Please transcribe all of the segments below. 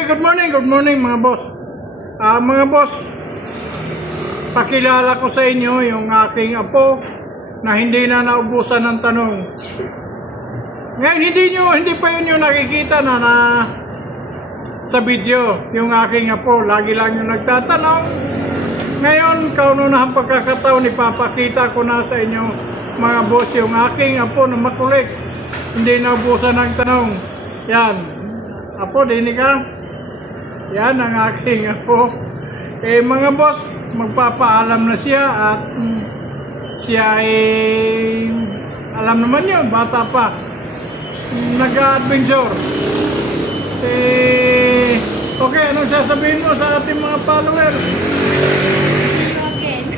Okay, good morning mga boss. Mga boss, pakilala ko sa inyo yung aking apo na hindi na naubusan ng tanong. Ngayon, hindi pa yun yung nakikita na sa video, yung aking apo. Lagi lang yung nagtatanong. Ngayon, kaununahang pagkakataon, ipapakita ko na sa inyo, mga boss, yung aking apo na makulit. Hindi naubusan ng tanong. Yan. Apo, dinig ka? Yan ang aking apo. Mga boss, magpapaalam na siya at siya ay alam naman yun, bata pa. Nag-adventure. Okay, anong sasabihin mo sa ating mga followers? See you again.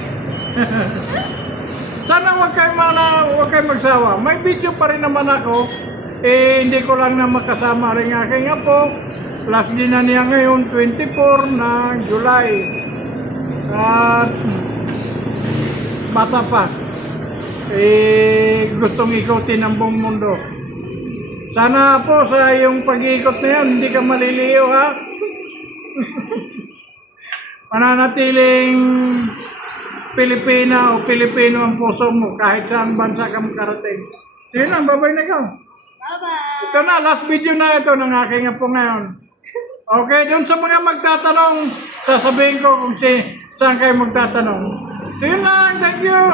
Sana huwag kayo magsawa. May video pa rin naman ako. Hindi ko lang na makasama rin aking apo. Last din na niya ngayon, 24 na July. At bata pa. Gustong ikutin ang buong mundo. Sana po sa iyong pag-iikot na yan, hindi ka maliliyo, ha? Mananatiling Pilipina o Pilipino ang puso mo kahit saan bansa ka makarating. Yun lang, babay na ikaw. Bye-bye. Ito na, last video na ito ng aking apo ngayon. Okay, doon sa mga magtatanong, sasabihin ko kung saan kayo magtatanong. So yun lang, thank you!